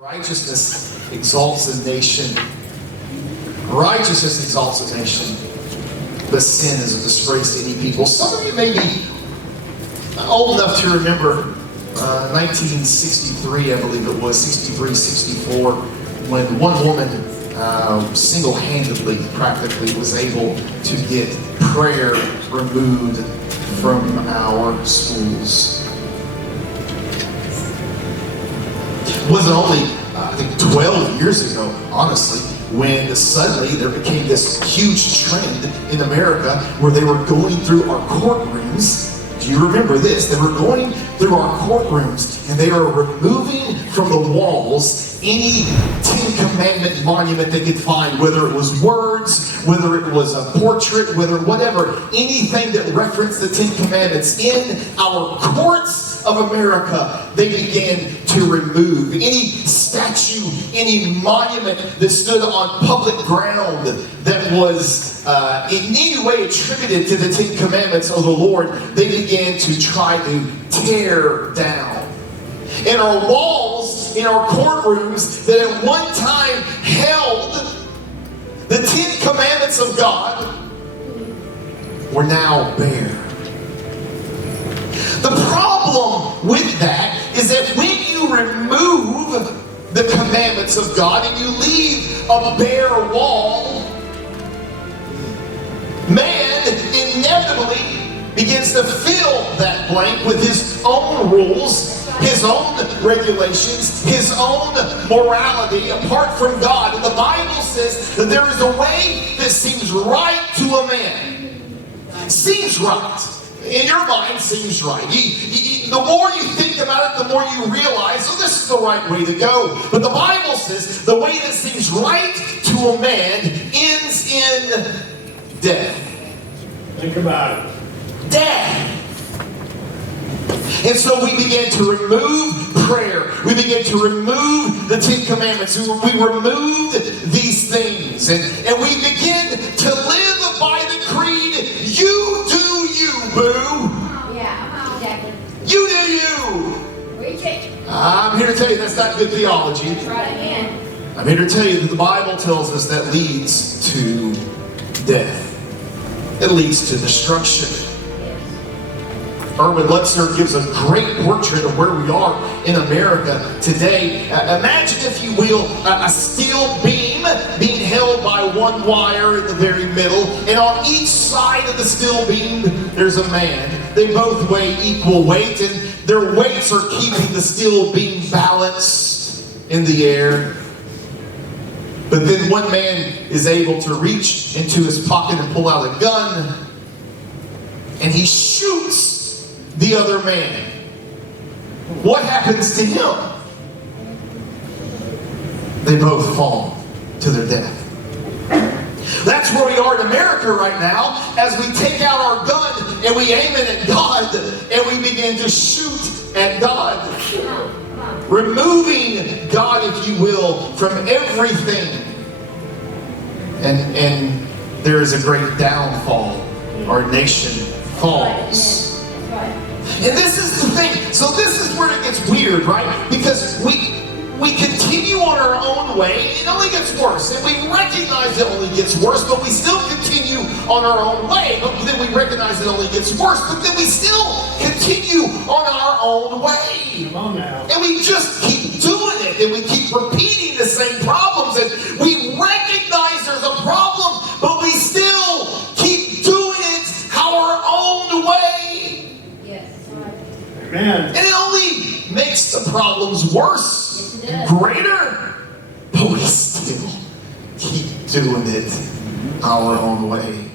Righteousness exalts a nation. Righteousness exalts a nation. But sin is a disgrace to any people. Some of you may be old enough to remember 1963, I believe it was, 63, 64, when one woman single-handedly, practically, was able to get prayer removed from our schools. It wasn't only, I think, 12 years ago, honestly, when suddenly there became this huge trend in America where they were going through our courtrooms. Do you remember this? They were going through our courtrooms and they were removing from the walls any Ten Commandment monument they could find, whether it was words, whether it was a portrait, whatever, anything that referenced the Ten Commandments in our courts of America, they began to remove any statue, any monument that stood on public ground that was in any way attributed to the Ten Commandments of the Lord. They began to try to tear down. In our walls, in our courtrooms that at one time held the Ten Commandments of God were now bare. The problem with that is that when you remove the commandments of God and you leave a bare wall, man inevitably begins to fill that blank with his own rules, his own regulations, his own morality apart from God. And the Bible says that there is a way that seems right to a man. Seems right. In your mind, seems right. The more you think about it, the more you realize, oh, this is the right way to go. But the Bible says the way that seems right to a man ends in death. Think about it. Death. And so we began to remove prayer. We began to remove the Ten Commandments. We removed these things. And we begin to live by the creed, you do you, boo. Yeah, exactly. You do you. Reach it. I'm here to tell you that's not good theology. Try it again. I'm here to tell you that the Bible tells us that leads to death. It leads to destruction. Erwin Lutzer gives a great portrait of where we are in America today. Imagine, if you will, a steel beam being held by one wire in the very middle, and on each side of the steel beam there's a man. They both weigh equal weight, and their weights are keeping the steel beam balanced in the air. But then one man is able to reach into his pocket and pull out a gun, and he shoots the other man. What happens to him? They both fall to their death. That's where we are in America right now, as we take out our gun and we aim it at God and we begin to shoot at God. Removing God, if you will, from everything. And there is a great downfall. Our nation falls. And this is the thing. So this is where it gets weird, right? Because we continue on our own way. It only gets worse. And we recognize it only gets worse, but we still continue on our own way. But then we recognize it only gets worse, but then we still continue on our own way. Come on now. And we just keep doing it. And we keep repeating the same problems. And we recognize there's a problem, but we still keep doing it our own way. Amen. And it only makes the problems worse, greater, but we still keep doing it our own way.